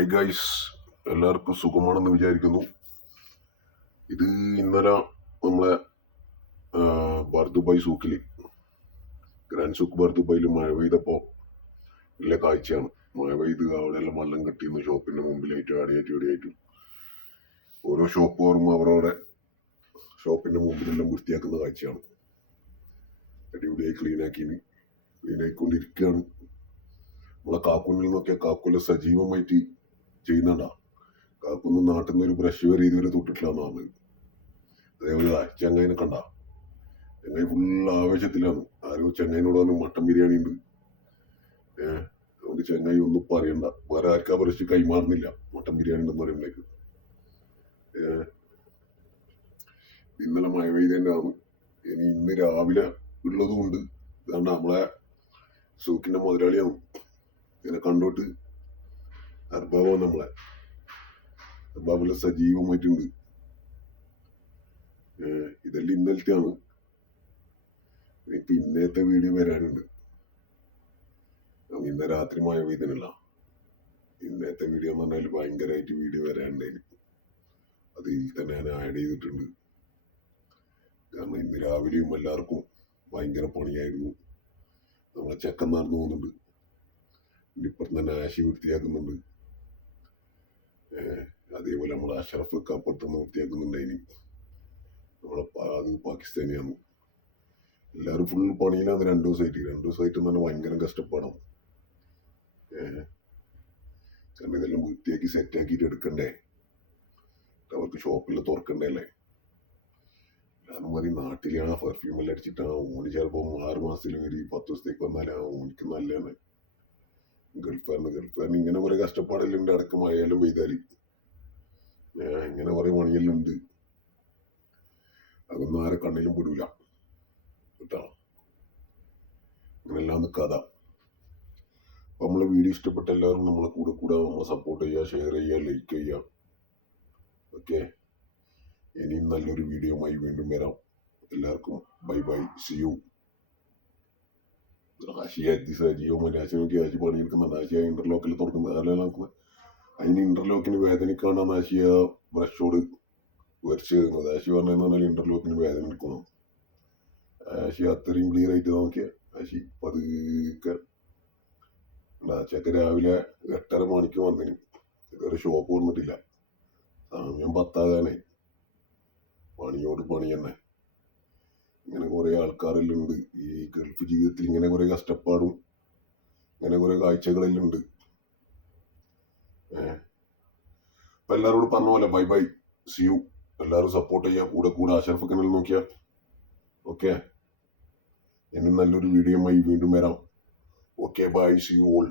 High guys, എല്ലാവർക്കും സുഖമാണെന്ന് വിചാരിക്കുന്നു. ഇത് ഇന്നലെ നമ്മളെ ബർദുബായ് സൂക്കിൽ ഗ്രാൻഡ് സൂക്ക് ബർദുബായിൽ മഴ പെയ്തപ്പോൾ ഇല്ല കാഴ്ചയാണ്. മഴ പെയ്ത് അവിടെയെല്ലാം വെള്ളം കെട്ടിന്ന് ഷോപ്പിന്റെ മുമ്പിലായിട്ട് അടിയായിട്ടും ഓരോ ഷോപ്പ് ഓർമ്മ അവരവിടെ ഷോപ്പിന്റെ മുമ്പിലെല്ലാം വൃത്തിയാക്കുന്ന കാഴ്ചയാണ്. അടിപൊളിയായി ക്ലീനായിക്കൊണ്ടിരിക്കുകയാണ്. നമ്മളെ കാക്കുന്നിൽ നിന്നൊക്കെ കാക്കുല സജീവമായിട്ട് ചെയ്യുന്നുണ്ടാ. കാക്കൊന്നും നാട്ടിൽ നിന്ന് ഒരു ബ്രഷ് വരെ ഇതുവരെ തൊട്ടിട്ടില്ലാന്ന് പറഞ്ഞത്. അതേപോലെ ചെങ്ങൈനെ കണ്ട ചെങ്ങൈ ഫുൾ ആവേശത്തിലാണ്. ആരോ ചെങ്ങൈനോട് വന്ന് മട്ടൻ ബിരിയാണി ഉണ്ട്. അതുകൊണ്ട് ചെങ്ങൈ ഒന്നും പറയണ്ട, വേറെ ആർക്കാ ബ്രഷ് കൈമാറുന്നില്ല മട്ടൻ ബിരിയാണി ഉണ്ടെന്ന് പറയുമ്പോഴേക്ക്. ഇന്നലെ മഴ പെയ്തതിൻ്റെ ആണ്. ഇനി ഇന്ന് രാവിലെ ഉള്ളതും ഉണ്ട്. ഇതാണ്ട് നമ്മളെ സൂക്കിന്റെ മുതലാളിയാണ്. ഇങ്ങനെ കണ്ടോട്ട് അർബാബോ നമ്മളെ അർബാബിലെ സജീവമായിട്ടുണ്ട്. ഇതെല്ലാം ഇന്നലത്തെ ആണ്. ഇപ്പൊ ഇന്നത്തെ വീഡിയോ വരാനുണ്ട്. ഇന്ന രാത്രി മഴ പെയ്തനല്ല. ഇന്നത്തെ വീഡിയോ എന്ന് പറഞ്ഞാൽ ഭയങ്കരമായിട്ട് വീഡിയോ വരാനുണ്ടായിരുന്നു. അത് ഇതിൽ തന്നെ ഞാൻ ആഡ് ചെയ്തിട്ടുണ്ട്. കാരണം ഇന്ന് രാവിലെയും എല്ലാവർക്കും ഭയങ്കര പണിയായിരുന്നു. നമ്മളെ ചെക്കൻ നടന്നു പോകുന്നുണ്ട്. ഇപ്പുറത്ത് തന്നെ ആശി വൃത്തിയാക്കുന്നുണ്ട്. അതേപോലെ നമ്മളെ അഷറഫ് അപ്പുറത്തുനിന്ന് വൃത്തിയാക്കുന്നുണ്ടായിന്. നമ്മളെ അത് പാകിസ്ഥാനിയാണ്. എല്ലാവരും ഫുൾ പണിയിലാണ്. 2 ദിവസമായിട്ട് തന്നെ ഭയങ്കര കഷ്ടപ്പാടാണ്. കാരണം ഇതെല്ലാം വൃത്തിയാക്കി സെറ്റാക്കിയിട്ട് എടുക്കണ്ടേ. അവർക്ക് ഷോപ്പിൽ തുറക്കണ്ടേ അല്ലേ. ഞാൻ മതി നാട്ടിലാണ് പെർഫ്യൂം എല്ലാം അടിച്ചിട്ടാണ്. ഓന് ചിലപ്പോൾ 6 മാസത്തിൽ ഒരു 10 ദിവസത്തേക്ക് വന്നാലേ ഓനിക്ക് നല്ലതാണ്. ഗൾഫാരന് ഇങ്ങനെ കുറെ കഷ്ടപ്പാടെല്ലാം ഉണ്ട്. അടക്കം മഴയെല്ലാം പെയ്താല് ഇങ്ങനെ കുറെ പണിയെല്ലാം ഉണ്ട്. അതൊന്നും ആരെ കണ്ണിലും പെടൂല കേട്ടോ. അങ്ങനെല്ലാം കഥ. അപ്പൊ നമ്മളെ വീഡിയോ ഇഷ്ടപ്പെട്ട എല്ലാവരും നമ്മളെ കൂടെ നമ്മളെ സപ്പോർട്ട് ചെയ്യുക, ഷെയർ ചെയ്യുക, ലൈക്ക് ചെയ്യുക. ഓക്കെ, ഇനിയും നല്ലൊരു വീഡിയോയുമായി വീണ്ടും വരാം. എല്ലാവർക്കും bye bye, see U. Asia ആശി പണിയെടുക്കുന്നുണ്ട്. Asia ഇന്റർലോക്കിൽ തുറക്കുന്നത്. അതിന് ഇന്റർലോക്കിന് വേദനിക്കാണ്ടാണ് ആശിയ ബ്രഷോട് വരച്ച് തരുന്നത്. ആശി പറഞ്ഞാൽ ഇന്റർലോക്കിന് വേദന എടുക്കുന്നു. ആശി അത്രയും ക്ലിയർ ആയിട്ട് നോക്കിയ ആശി പതുക്കെ ചെക്ക രാവിലെ 8:30 മണിക്ക് വന്നിന്. ഇതുവരെ ഷോപ്പ് വന്നിട്ടില്ല. സമയം 10 പണിയോട് പണി തന്നെ. ഇങ്ങനെ കുറെ ആൾക്കാരെല്ലാം ഉണ്ട്. ഈ ഗൾഫ് ജീവിതത്തിൽ ഇങ്ങനെ കുറെ കഷ്ടപ്പാടും ഇങ്ങനെ കുറെ കാഴ്ചകളെല്ലാം ഉണ്ട്. അപ്പൊ എല്ലാവരോടും പറഞ്ഞ പോലെ ബൈ ബൈ, സി യു. എല്ലാവരും സപ്പോർട്ട് ചെയ്യുക. കൂടെ അഷറഫ് കനൽ നോക്കിയാൽ. ഓക്കെ, ഇനി നല്ലൊരു വീഡിയോയുമായി വീണ്ടും വരാം. Okay, bye, see you all.